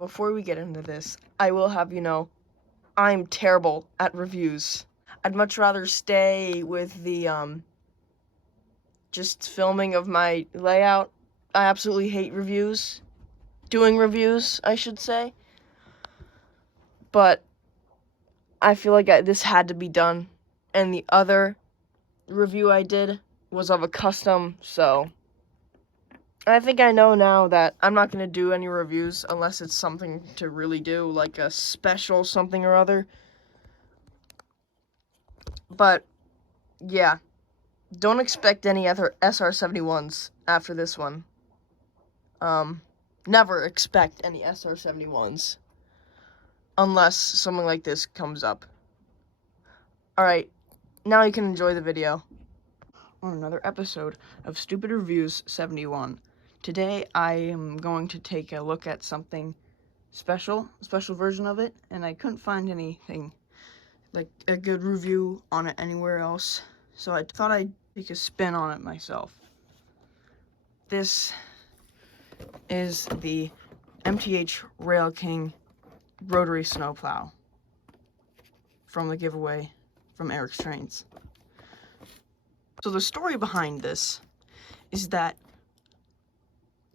Before we get into this, I will have you know, I'm terrible at reviews. I'd much rather stay with the, just filming of my layout. I absolutely hate reviews. Doing reviews, I should say. But I feel like this had to be done. And the other review I did was of a custom, so I think I know now that I'm not going to do any reviews unless it's something to really do, like a special something or other. But, yeah. Don't expect any other SR-71s after this one. Never expect any SR-71s. Unless something like this comes up. Alright, now you can enjoy the video. On another episode of Stupid Reviews 71. Today I am going to take a look at something special, a special version of it, and I couldn't find anything like a good review on it anywhere else, so I thought I'd take a spin on it myself. This is the MTH Rail King Rotary Snowplow from the giveaway from Eric's Trains. So the story behind this is that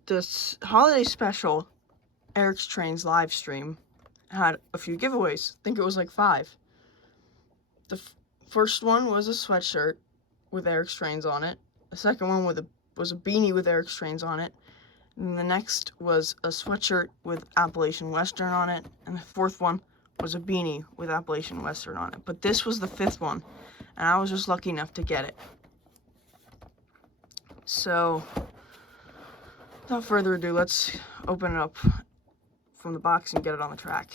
the holiday special Eric's Trains live stream had a few giveaways. I think it was like 5. The first one was a sweatshirt with Eric's Trains on it. The second one was a beanie with Eric's Trains on it. And the next was a sweatshirt with Appalachian Western on it. And the fourth one was a beanie with Appalachian Western on it. But this was the 5th one, and I was just lucky enough to get it. So, without further ado, let's open it up from the box and get it on the track.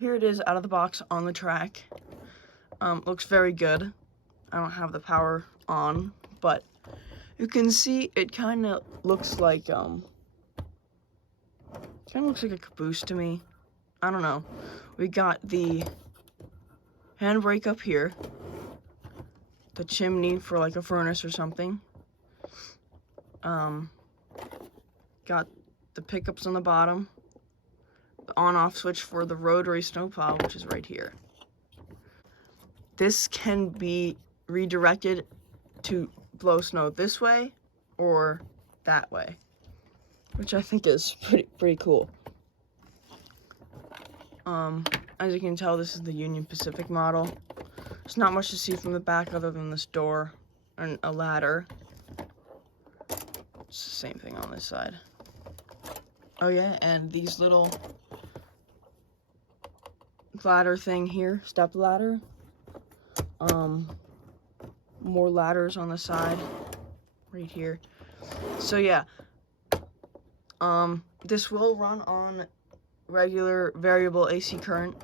Here it is out of the box on the track. Looks very good. I don't have the power on, but you can see it kind of looks like a caboose to me. I don't know. We got the handbrake up here, the chimney for like a furnace or something. Got the pickups on the bottom, the on-off switch for the rotary snowplow, which is right here. This can be redirected to blow snow this way or that way, which I think is pretty cool. As you can tell, this is the Union Pacific model. There's not much to see from the back other than this door and a ladder. It's the same thing on this side. Oh yeah, and these little ladder thing here, step ladder. More ladders on the side, right here. So yeah, this will run on regular variable AC current.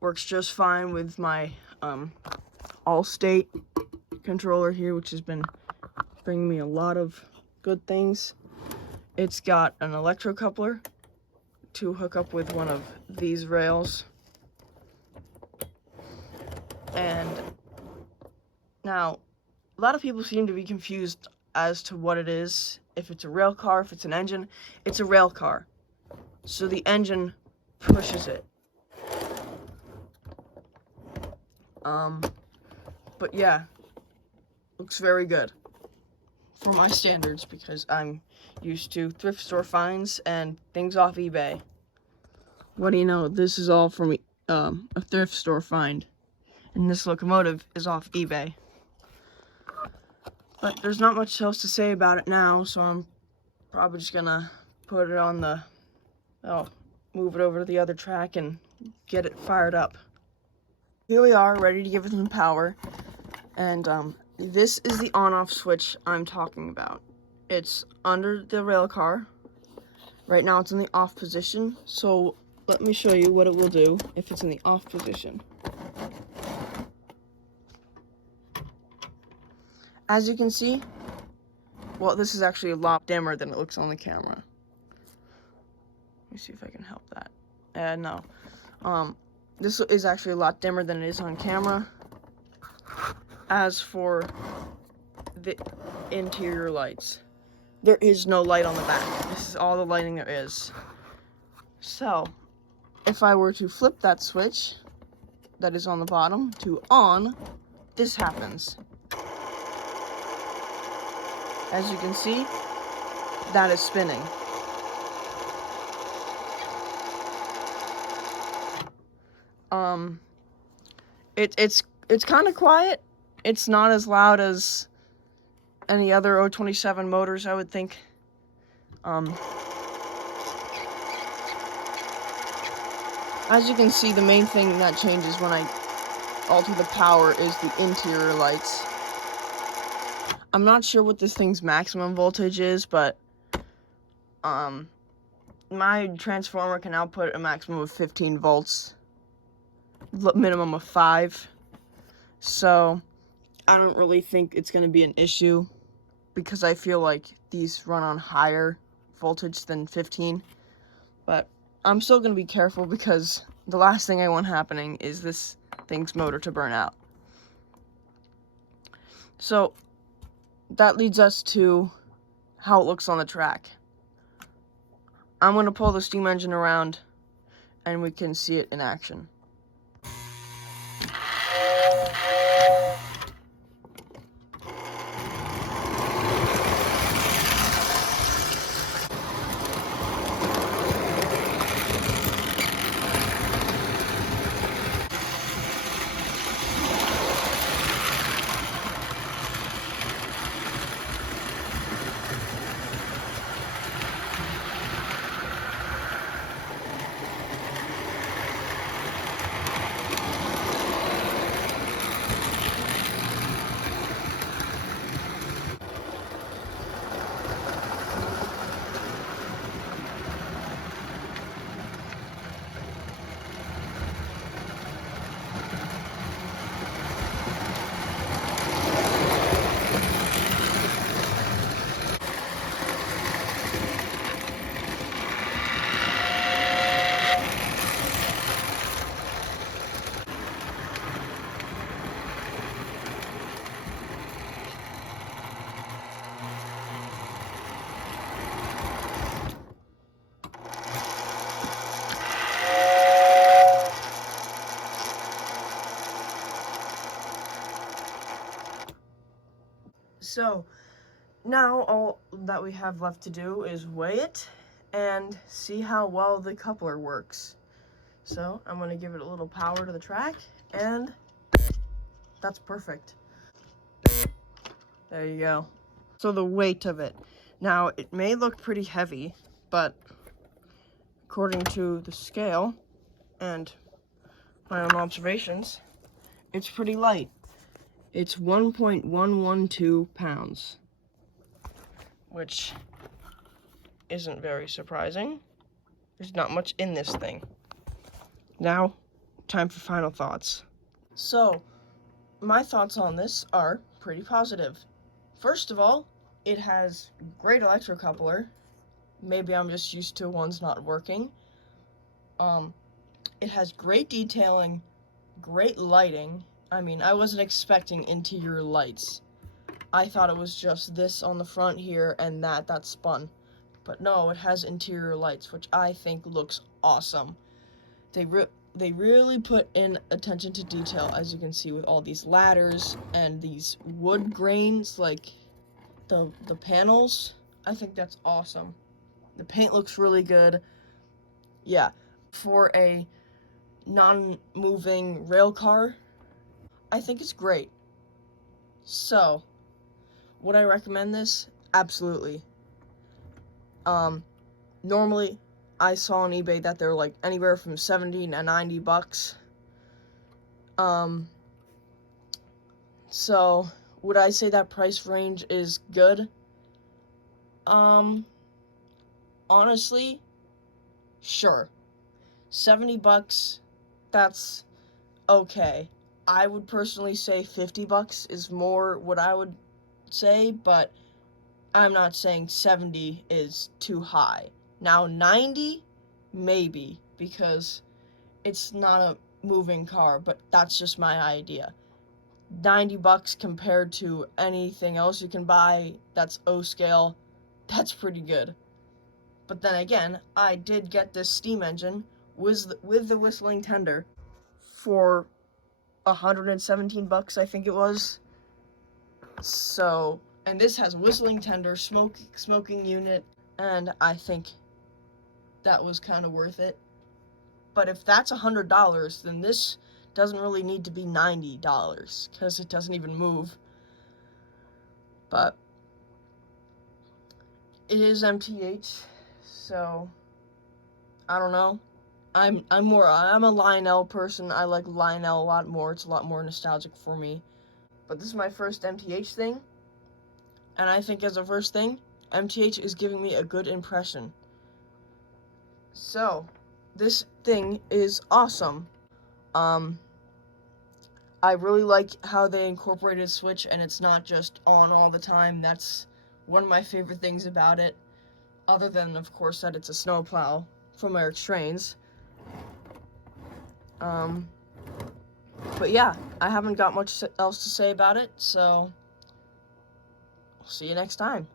Works just fine with my all-state controller here, which has been bringing me a lot of good things. It's got an electrocoupler to hook up with one of these rails. And now, a lot of people seem to be confused as to what it is. If it's a rail car, if it's an engine. It's a rail car. So the engine pushes it. But yeah, looks very good for my standards because I'm used to thrift store finds and things off eBay. What do you know? This is all from a thrift store find. And this locomotive is off eBay. But there's not much else to say about it now, so I'm probably just gonna put it on move it over to the other track and get it fired up. Here we are, ready to give it some power. And this is the on-off switch I'm talking about. It's under the rail car. Right now it's in the off position, so let me show you what it will do if it's in the off position. As you can see, well, this is actually a lot dimmer than it looks on the camera. Let me see if I can help that. No. This is actually a lot dimmer than it is on camera. As for the interior lights, there is no light on the back. This is all the lighting there is. So, if I were to flip that switch that is on the bottom to on, this happens. As you can see, that is spinning. It's kind of quiet. It's not as loud as any other 027 motors, I would think. As you can see, the main thing that changes when I alter the power is the interior lights. I'm not sure what this thing's maximum voltage is, but my transformer can output a maximum of 15 volts, minimum of 5. So I don't really think it's going to be an issue, because I feel like these run on higher voltage than 15. But I'm still going to be careful, because the last thing I want happening is this thing's motor to burn out. So that leads us to how it looks on the track. I'm going to pull the steam engine around and we can see it in action. So now all that we have left to do is weigh it and see how well the coupler works. So I'm going to give it a little power to the track, and that's perfect. There you go. So the weight of it. Now, it may look pretty heavy, but according to the scale and my own observations, it's pretty light. It's 1.112 pounds, which isn't very surprising. There's not much in this thing. Now, time for final thoughts. So, my thoughts on this are pretty positive. First of all, it has great electrocoupler. Maybe I'm just used to ones not working. It has great detailing, great lighting. I mean, I wasn't expecting interior lights. I thought it was just this on the front here and that spun. But no, it has interior lights, which I think looks awesome. They really put in attention to detail, as you can see, with all these ladders and these wood grains, like the panels. I think that's awesome. The paint looks really good. Yeah, for a non-moving rail car, I think it's great. So, would I recommend this? Absolutely. Normally, I saw on eBay that they're like anywhere from 70 to 90 bucks. So, would I say that price range is good? Honestly, sure. 70 bucks, that's okay. I would personally say 50 bucks is more what I would say, but I'm not saying 70 is too high. Now 90, maybe, because it's not a moving car, but that's just my idea. $90 compared to anything else you can buy that's O scale, that's pretty good. But then again, I did get this steam engine with the whistling tender for $117, I think it was. So, and this has whistling tender, smoking unit, and I think that was kind of worth it. But if that's $100, then this doesn't really need to be $90 because it doesn't even move. But it is MTH, so I don't know. I'm a Lionel person. I like Lionel a lot more. It's a lot more nostalgic for me. But this is my first MTH thing, and I think as a first thing, MTH is giving me a good impression. So, this thing is awesome. I really like how they incorporated Switch and it's not just on all the time. That's one of my favorite things about it. Other than, of course, that it's a snowplow from Eric's Trains. But yeah, I haven't got much else to say about it, so I'll see you next time.